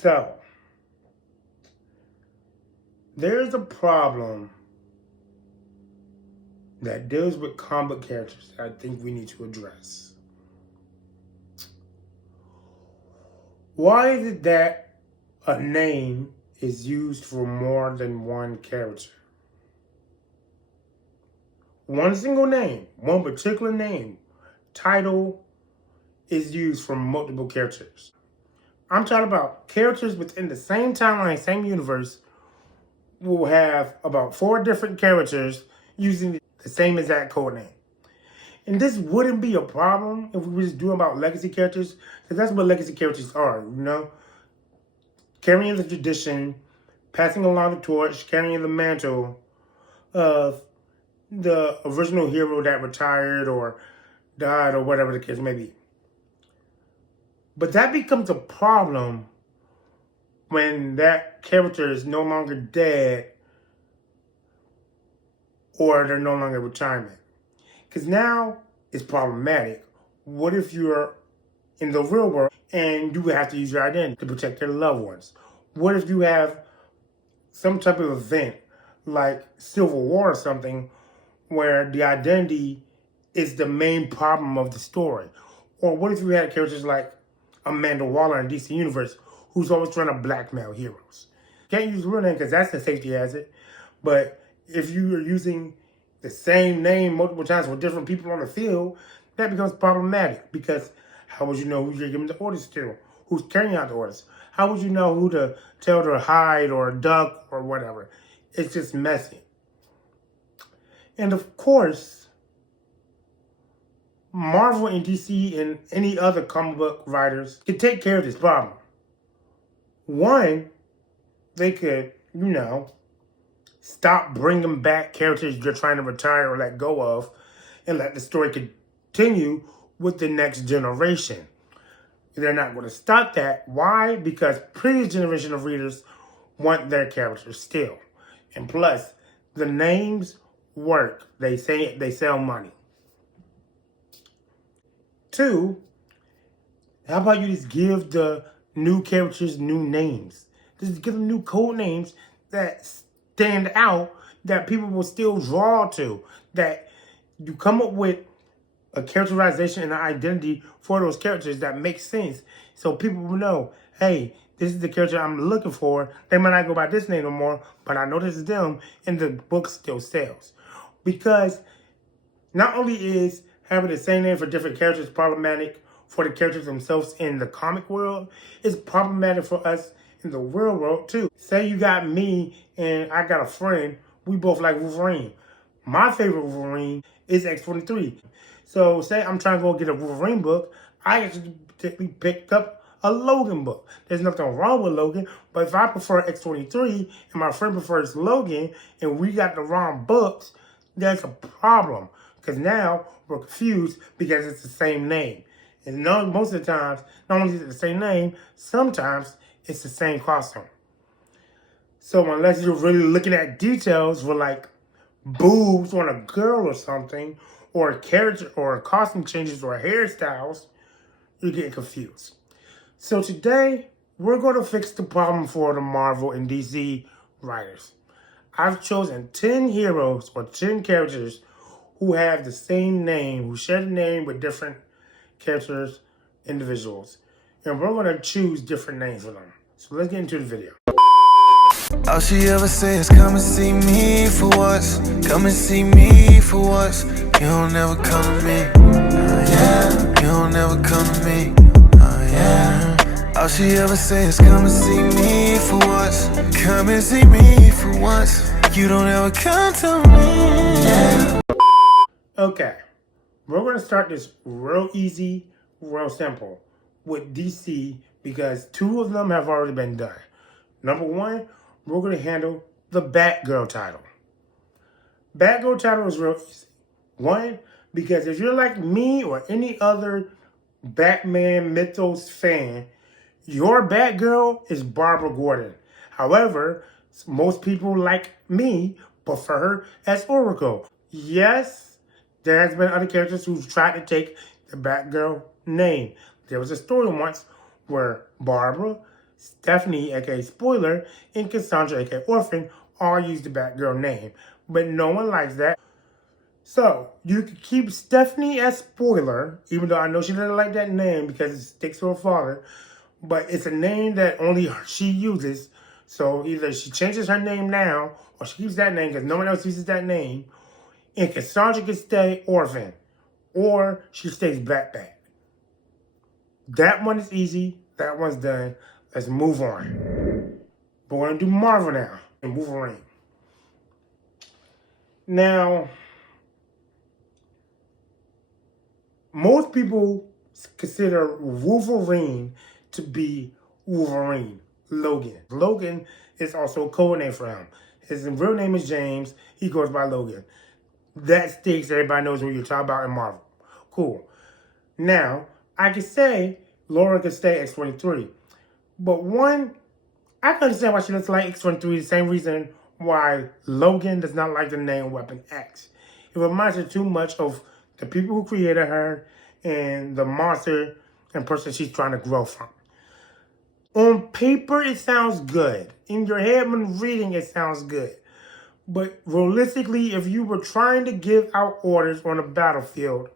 So, there's a problem that deals with comic characters that I think we need to address. Why is it that a name is used for more than one character? One single name, one particular name, title is used for multiple characters. I'm talking about characters within the same timeline, same universe, will have about 4 different characters using the same exact code name. And this wouldn't be a problem if we were just doing about legacy characters, because that's what legacy characters are, carrying the tradition, passing along the torch, carrying the mantle of the original hero that retired or died or whatever the case may be. But that becomes a problem when that character is no longer dead or they're no longer retirement. Because now it's problematic. What if you're in the real world and you have to use your identity to protect your loved ones? What if you have some type of event like Civil War or something where the identity is the main problem of the story? Or what if you had characters like Amanda Waller in DC Universe who's always trying to blackmail heroes? Can't use the real name because that's the safety hazard. But if you are using the same name multiple times for different people on the field, that becomes problematic because how would you know who you're giving the orders to? Who's carrying out the orders? How would you know who to tell to hide or duck or whatever? It's just messy. And of course, Marvel and DC and any other comic book writers could take care of this problem. One, they could, stop bringing back characters you're trying to retire or let go of and let the story continue with the next generation. They're not going to stop that. Why? Because previous generation of readers want their characters still. And plus, the names work. They say they sell money. 2, how about you just give the new characters new names? Just give them new code names that stand out, that people will still draw to, that you come up with a characterization and an identity for those characters that makes sense. So people will know, hey, this is the character I'm looking for. They might not go by this name no more, but I know this is them, and the book still sells. Because not only is having the same name for different characters problematic for the characters themselves in the comic world, it's problematic for us in the real world too. Say you got me and I got a friend, we both like Wolverine. My favorite Wolverine is X-23. So say I'm trying to go get a Wolverine book, I actually pick up a Logan book. There's nothing wrong with Logan, but if I prefer X-23 and my friend prefers Logan and we got the wrong books, there's a problem. Because now we're confused because it's the same name. And most of the times, not only is it the same name, sometimes it's the same costume. So unless you're really looking at details for like boobs on a girl or something, or a character or costume changes or hairstyles, you're getting confused. So today, we're going to fix the problem for the Marvel and DC writers. I've chosen 10 heroes or 10 characters who have the same name, who share the name with different characters, individuals. And we're going to choose different names for them. So let's get into the video. All she ever says, come and see me for once. Come and see me for once. You don't ever come to me. Yeah. You don't ever come to me. Yeah. All she ever says, come and see me for once. Come and see me for once. You don't ever come to me. Yeah. Okay. We're going to start this real easy, real simple with DC because 2 of them have already been done. Number 1, we're going to handle the Batgirl title. Batgirl title is real easy. 1, because if you're like me or any other Batman Mythos fan, your Batgirl is Barbara Gordon. However, most people like me prefer her as Oracle. Yes, there has been other characters who've tried to take the Batgirl name. There was a story once where Barbara Stephanie, aka Spoiler, and Cassandra, aka Orphan, all use the Batgirl name, but no one likes that. So, you can keep Stephanie as Spoiler, even though I know she doesn't like that name because it sticks to her father, but it's a name that only she uses. So either she changes her name now, or she keeps that name because no one else uses that name, and Cassandra can stay Orphan, or she stays Bat. That one is easy. That one's done. Let's move on. But we're going to do Marvel now and Wolverine. Now, most people consider Wolverine to be Wolverine, Logan. Logan is also a code name for him. His real name is James. He goes by Logan. That sticks. Everybody knows what you're talking about in Marvel. Cool. Now, I can say Laura can stay X-23. But one, I can understand why she doesn't like X-23. The same reason why Logan does not like the name Weapon X. It reminds her too much of the people who created her and the monster and person she's trying to grow from. On paper, it sounds good. In your head, when reading, it sounds good. But realistically, if you were trying to give out orders on a battlefield,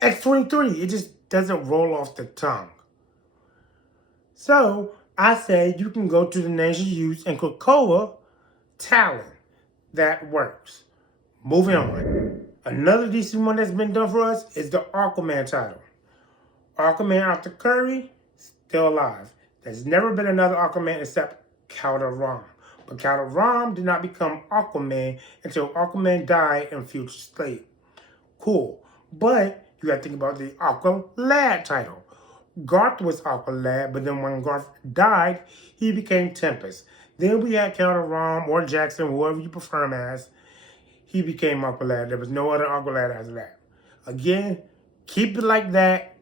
X-23, it just doesn't roll off the tongue. So, I say you can go to the names you use and Krakoa, Talon. That works. Moving on. Another DC one that's been done for us is the Aquaman title. Aquaman Arthur Curry, still alive. There's never been another Aquaman except Kal-El-Ram. But Kal-El-Ram did not become Aquaman until Aquaman died in Future State. Cool. But you gotta think about the Aqualad title. Garth was Aqualad, but then when Garth died, he became Tempest. Then we had Kal-El-Ram or Jackson, whoever you prefer him as. He became Aqualad. There was no other Aqualad after that. Again, keep it like that.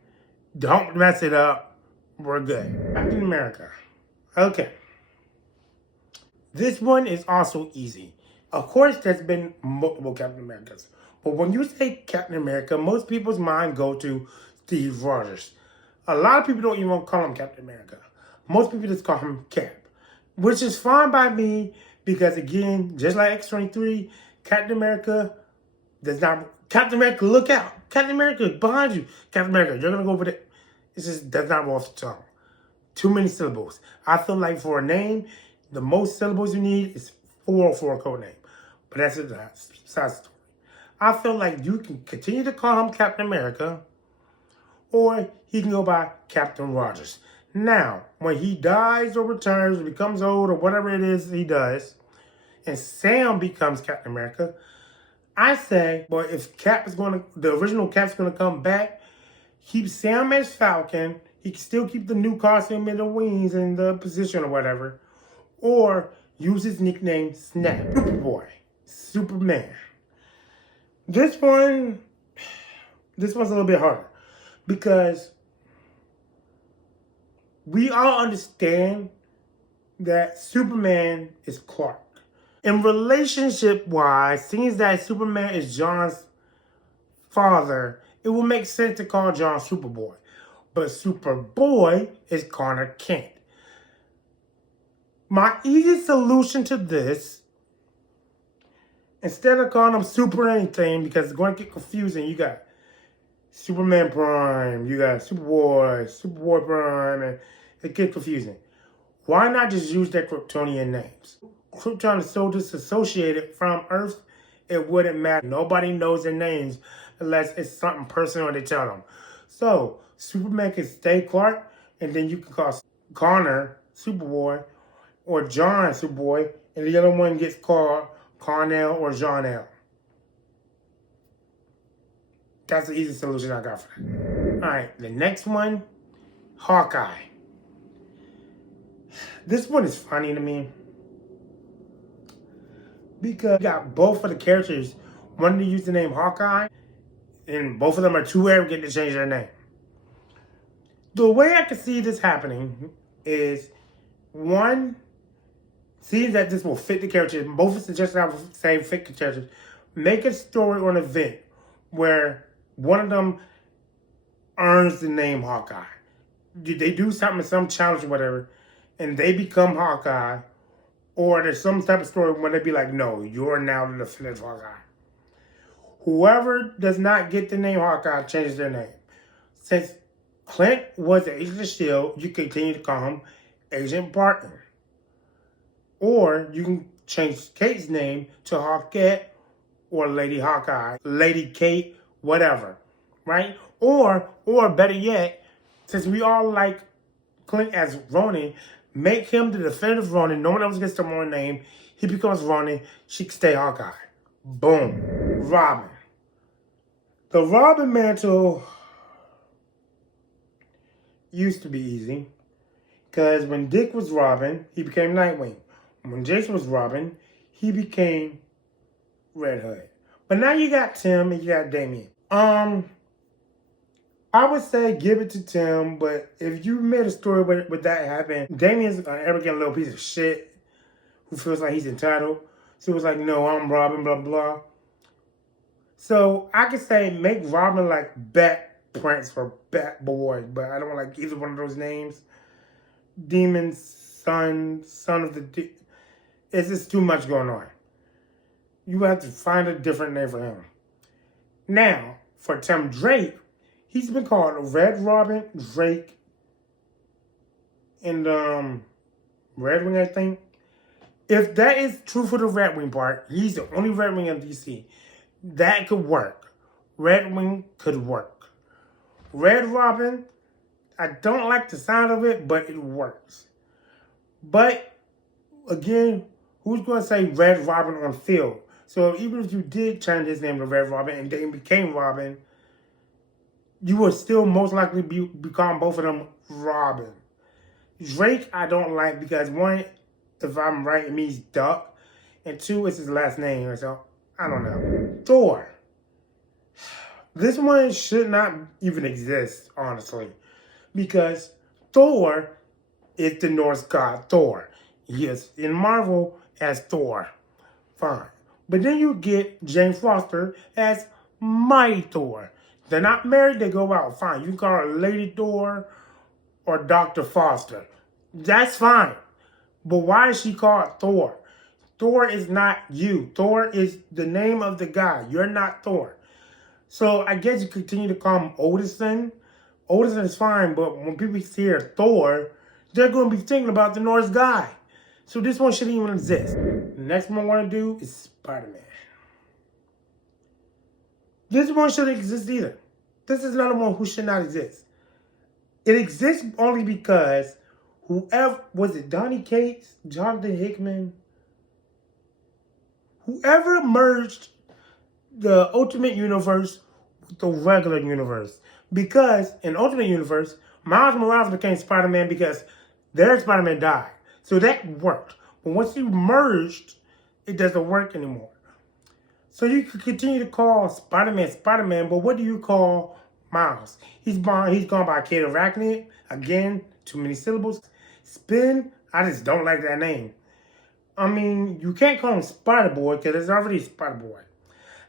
Don't mess it up. We're good. Captain America. Okay. This one is also easy. Of course, there's been multiple Captain Americas. But when you say Captain America, most people's mind go to Steve Rogers. A lot of people don't even call him Captain America. Most people just call him Cap. Which is fine by me because, again, just like X-23, Captain America does not... Captain America, look out. Captain America, behind you. Captain America, you're going to go over there. It just does not roll off the tongue. Too many syllables. I feel like for a name, the most syllables you need is 4 for a code name. But that's a side story. I feel like you can continue to call him Captain America, or he can go by Captain Rogers. Now, when he dies or returns or becomes old or whatever it is he does, and Sam becomes Captain America, I say, but if Cap is the original Cap's going to come back, keep Sam as Falcon. He can still keep the new costume and the wings and the position or whatever. Or use his nickname Snap. Superboy. Superman. This one's a little bit harder. Because we all understand that Superman is Clark. In relationship-wise, seeing that Superman is John's father, it will make sense to call John Superboy. But Superboy is Connor Kent. My easy solution to this, instead of calling him Super anything, because it's going to get confusing, you got Superman Prime, you got Superboy Prime, and it gets confusing. Why not just use their Kryptonian names? Krypton is so disassociated from Earth, it wouldn't matter. Nobody knows their names unless it's something personal they tell them. So, Superman can stay Clark, and then you can call Connor Superboy, or John Superboy, and the other one gets called Carnell or John-El. That's the easy solution I got for that. Alright, the next one, Hawkeye. This one is funny to me, because you got both of the characters wanting to use the name Hawkeye, and both of them are too arrogant to change their name. The way I can see this happening is, one, seeing that this will fit the characters, both suggestions I would say fit the characters, make a story or an event where one of them earns the name Hawkeye. They do something, some challenge or whatever, and they become Hawkeye, or there's some type of story where they be like, no, you're now the definitive Hawkeye. Whoever does not get the name Hawkeye changes their name. Since Clint was the Agent of S.H.I.E.L.D., you continue to call him Agent Barton. Or you can change Kate's name to Hawkette or Lady Hawkeye, Lady Kate, whatever, right? Or better yet, since we all like Clint as Ronin, make him the definitive Ronin. No one else gets the more name. He becomes Ronin. She can stay Hawkeye. Boom. Robin. The Robin mantle used to be easy. Because when Dick was Robin, he became Nightwing. When Jason was Robin, he became Red Hood. But now you got Tim and you got Damian. I would say give it to Tim, but if you made a story where that happened, Damian's an arrogant little piece of shit who feels like he's entitled. So it was like, no, I'm Robin, blah, blah. So I could say make Robin like Bat Prince or Bat Boy, but I don't like either one of those names. Demon Son of the... It's just too much going on. You have to find a different name for him. Now, for Tim Drake, he's been called Red Robin, Drake, and Red Wing, I think. If that is true for the Red Wing part, he's the only Red Wing in DC. That could work. Red Wing could work. Red Robin, I don't like the sound of it, but it works. But, again, who's going to say Red Robin on field? So even if you did change his name to Red Robin and then became Robin, you would still most likely become both of them Robin. Drake, I don't like because one, if I'm right, it means duck. And two, it's his last name. So, I don't know. Thor. This one should not even exist, honestly. Because Thor is the Norse god Thor. He is in Marvel as Thor. Fine. But then you get Jane Foster as Mighty Thor. They're not married, they go out. Fine. You can call her Lady Thor or Dr. Foster. That's fine. But why is she called Thor? Thor is not you. Thor is the name of the guy. You're not Thor. So I guess you continue to call him Odinson. Odinson is fine, but when people hear Thor, they're going to be thinking about the Norse guy. So this one shouldn't even exist. The next one I want to do is Spider-Man. This one shouldn't exist either. This is another one who should not exist. It exists only because whoever, was it Donny Cates, Jonathan Hickman? Whoever merged the Ultimate Universe with the regular universe. Because in Ultimate Universe, Miles Morales became Spider-Man because their Spider-Man died. So that worked. But once you merged, it doesn't work anymore. So you could continue to call Spider-Man Spider-Man, but what do you call Miles? He's gone by Kate Arachnid. Again, too many syllables. Spin, I just don't like that name. I mean, you can't call him Spider-Boy because there's already Spider-Boy.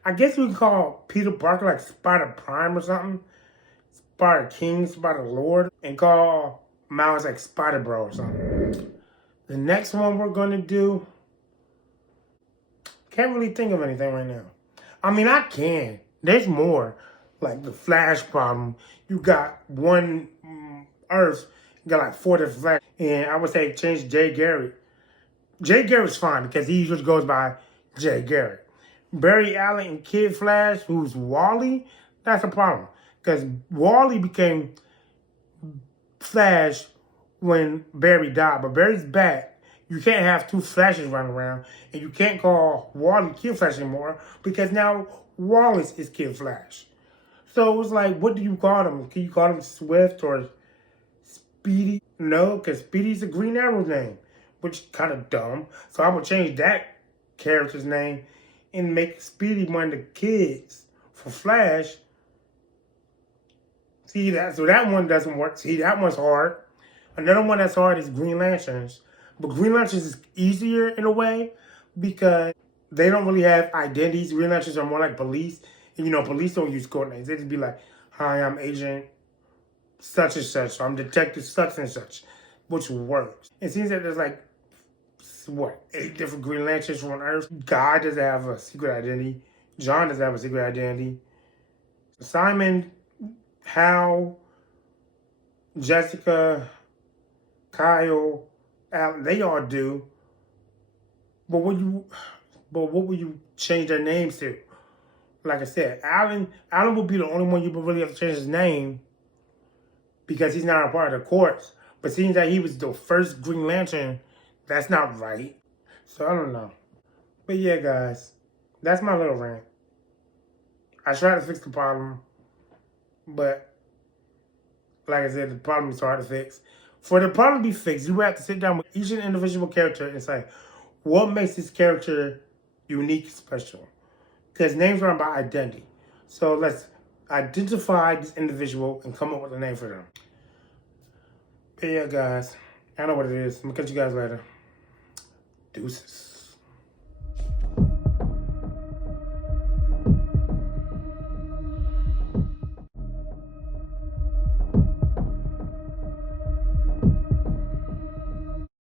I guess we could call Peter Parker like Spider-Prime or something. Spider-King, Spider-Lord. And call Miles like Spider-Bro or something. The next one we're going to do, can't really think of anything right now. I mean, I can. There's more. Like the Flash problem. You got one Earth, you got like 4 different Flash. And I would say change Jay Garrick. Jay Garrick's fine because he usually goes by Jay Garrick. Barry Allen and Kid Flash, who's Wally, that's a problem. Because Wally became Flash when Barry died. But Barry's back. You can't have 2 Flashes running around. And you can't call Wally Kid Flash anymore because now Wallace is Kid Flash. So it was like, what do you call him? Can you call him Swift or Speedy? No, because Speedy's a Green Arrow name, which is kind of dumb. So I would change that character's name and make Speedy one of the kids for Flash. See that? So that one doesn't work. See, that one's hard. Another one that's hard is Green Lanterns. But Green Lanterns is easier in a way because they don't really have identities. Green Lanterns are more like police. And you know, police don't use code names. They just be like, hi, I'm Agent such and such. I'm Detective such and such. which works. It seems that there's like, what, 8 different Green Lanterns on Earth. Guy doesn't have a secret identity. John doesn't have a secret identity. Simon, Hal, Jessica, Kyle, Alan, they all do. But what would you change their names to? Like I said, Alan would be the only one you would really have to change his name because he's not a part of the Corps. But seeing that he was the first Green Lantern, that's not right. So I don't know. But yeah, guys, that's my little rant. I tried to fix the problem, but like I said, the problem is hard to fix. For the problem to be fixed, you would have to sit down with each individual character and say, what makes this character unique, special? Because names are about identity. So let's identify this individual and come up with a name for them. But yeah, guys, I know what it is. I'm going to catch you guys later. Deuces.